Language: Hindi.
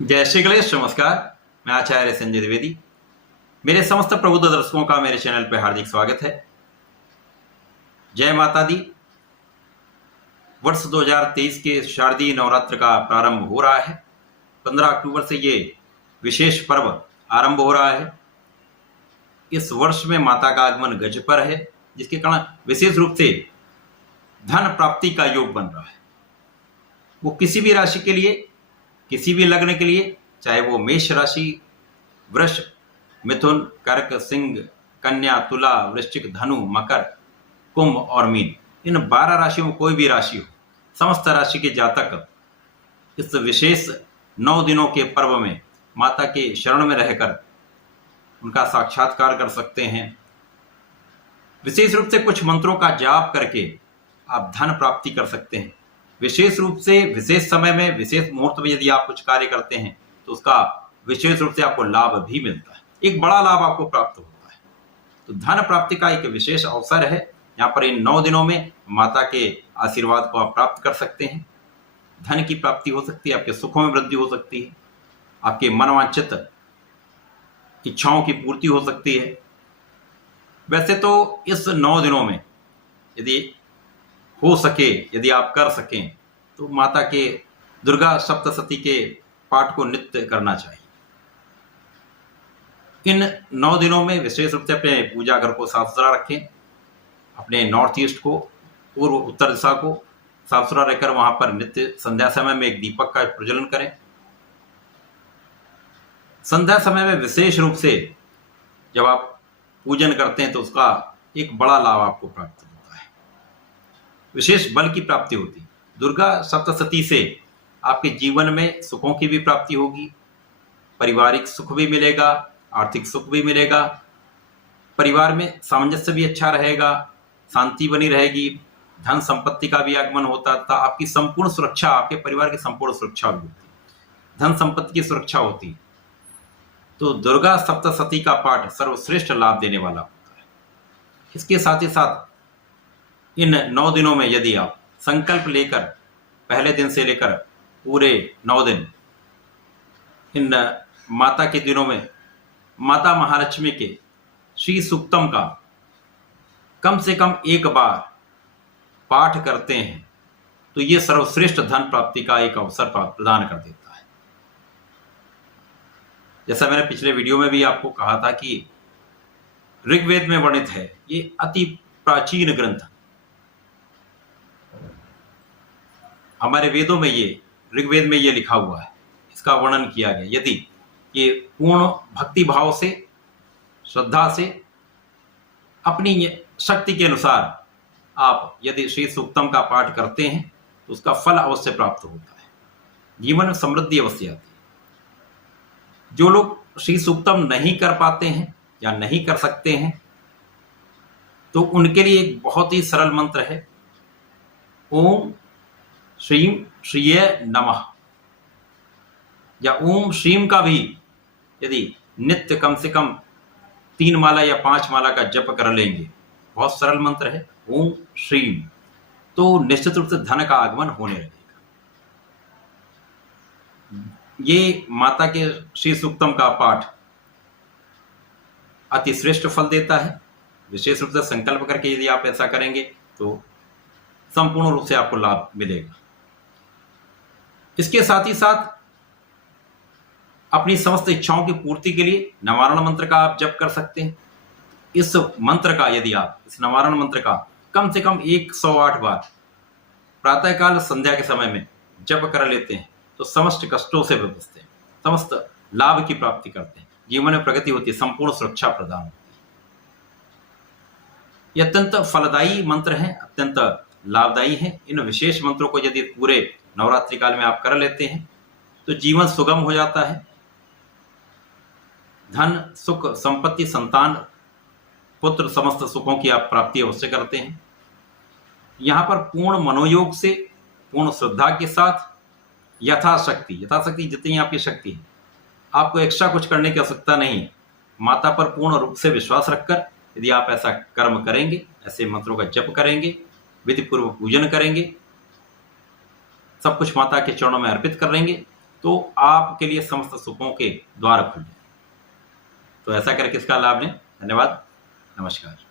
जय श्री गणेश। नमस्कार, मैं आचार्य संजय द्विवेदी। मेरे समस्त प्रबुद्ध दर्शकों का मेरे चैनल पर हार्दिक स्वागत है। जय माता दी। वर्ष 2023 के शारदीय नवरात्र का प्रारंभ हो रहा है। 15 अक्टूबर से ये विशेष पर्व आरंभ हो रहा है। इस वर्ष में माता का आगमन गज पर है, जिसके कारण विशेष रूप से धन प्राप्ति का योग बन रहा है। वो किसी भी राशि के लिए, किसी भी लग्न के लिए, चाहे वो मेष राशि, वृष, मिथुन, कर्क, सिंह, कन्या, तुला, वृश्चिक, धनु, मकर, कुंभ और मीन, इन 12 राशियों में कोई भी राशि हो, समस्त राशि के जातक इस विशेष 9 दिनों के पर्व में माता के शरण में रहकर उनका साक्षात्कार कर सकते हैं। विशेष रूप से कुछ मंत्रों का जाप करके आप धन प्राप्ति कर सकते हैं। विशेष रूप से विशेष समय में, विशेष मुहूर्त में यदि आप कुछ कार्य करते हैं तो उसका विशेष रूप से आपको लाभ भी मिलता है, एक बड़ा लाभ आपको प्राप्त होता है। तो धन प्राप्ति का एक विशेष अवसर है। यहाँ पर इन 9 दिनों में माता के आशीर्वाद को आप प्राप्त कर सकते हैं। धन की प्राप्ति हो सकती है, आपके सुखों में वृद्धि हो सकती है, आपके मनवांछित इच्छाओं की पूर्ति हो सकती है। वैसे तो इस 9 दिनों में यदि हो सके, यदि आप कर सकें तो माता के दुर्गा सप्तशती के पाठ को नित्य करना चाहिए। इन 9 दिनों में विशेष रूप से अपने पूजा घर को साफ सुथरा रखें। अपने नॉर्थ ईस्ट को, पूर्व उत्तर दिशा को साफ सुथरा रखकर वहां पर नित्य संध्या समय में एक दीपक का प्रज्वलन करें। संध्या समय में विशेष रूप से जब आप पूजन करते हैं तो उसका एक बड़ा लाभ आपको प्राप्त होता है, विशेष बल की प्राप्ति होती है। दुर्गा सप्तशती से आपके जीवन में सुखों की भी प्राप्ति होगी, पारिवारिक सुख भी मिलेगा, आर्थिक सुख भी मिलेगा, परिवार में सामंजस्य भी अच्छा रहेगा, शांति बनी रहेगी, धन संपत्ति का भी आगमन होता था, आपकी संपूर्ण सुरक्षा, आपके परिवार की संपूर्ण सुरक्षा भी होती, धन संपत्ति की सुरक्षा होती। तो दुर्गा सप्तशती का पाठ सर्वश्रेष्ठ लाभ देने वाला होता है। इसके साथ ही साथ इन 9 दिनों में यदि आप संकल्प लेकर पहले दिन से लेकर पूरे 9 दिन इन माता के दिनों में माता महालक्ष्मी के श्री सूक्तम का कम से कम एक बार पाठ करते हैं तो ये सर्वश्रेष्ठ धन प्राप्ति का एक अवसर प्रदान कर देता है। जैसा मैंने पिछले वीडियो में भी आपको कहा था कि ऋग्वेद में वर्णित है, ये अति प्राचीन ग्रंथ, हमारे वेदों में, ये ऋग्वेद में ये लिखा हुआ है, इसका वर्णन किया गया। यदि ये पूर्ण भक्ति भाव से, श्रद्धा से, अपनी शक्ति के अनुसार आप यदि श्री सूक्तम का पाठ करते हैं तो उसका फल अवश्य प्राप्त होता है, जीवन में समृद्धि अवश्य आती है। जो लोग श्री सूक्तम नहीं कर पाते हैं या नहीं कर सकते हैं तो उनके लिए एक बहुत ही सरल मंत्र है, ओम श्रीम श्रीय नमः, या ओम श्रीम का भी यदि नित्य कम से कम 3 माला या 5 माला का जप कर लेंगे, बहुत सरल मंत्र है ओम श्रीम, तो निश्चित रूप से धन का आगमन होने लगेगा। ये माता के श्री सूक्तम का पाठ अति श्रेष्ठ फल देता है। विशेष रूप से संकल्प करके यदि आप ऐसा करेंगे तो संपूर्ण रूप से आपको लाभ मिलेगा। इसके साथ ही साथ अपनी समस्त इच्छाओं की पूर्ति के लिए नवारण मंत्र का आप जप कर सकते हैं। इस मंत्र का यदि आप, इस नवारण मंत्र का कम से कम 108 बार प्रातःकाल संध्या के समय में जप कर लेते हैं तो समस्त कष्टों से बचते हैं, समस्त लाभ की प्राप्ति करते हैं, जीवन में प्रगति होती है, संपूर्ण सुरक्षा प्रदान होती है। ये अत्यंत फलदायी मंत्र हैं, अत्यंत लाभदायी हैं। इन विशेष मंत्रों को यदि पूरे नवरात्रि काल में आप कर लेते हैं तो जीवन सुगम हो जाता है। धन, सुख, संपत्ति, संतान, पुत्र, समस्त सुखों की आप प्राप्ति अवश्य करते हैं। यहाँ पर पूर्ण मनोयोग से, पूर्ण श्रद्धा के साथ, यथाशक्ति जितनी आपकी शक्ति है, आपको एक्स्ट्रा कुछ करने की आवश्यकता नहीं है। माता पर पूर्ण रूप से विश्वास रखकर यदि आप ऐसा कर्म करेंगे, ऐसे मंत्रों का जप करेंगे, विधि पूर्वक पूजन करेंगे, सब कुछ माता के चरणों में अर्पित कर लेंगे तो आपके लिए समस्त सुखों के द्वार खुल जाए। तो ऐसा करके इसका लाभ लें। धन्यवाद, नमस्कार।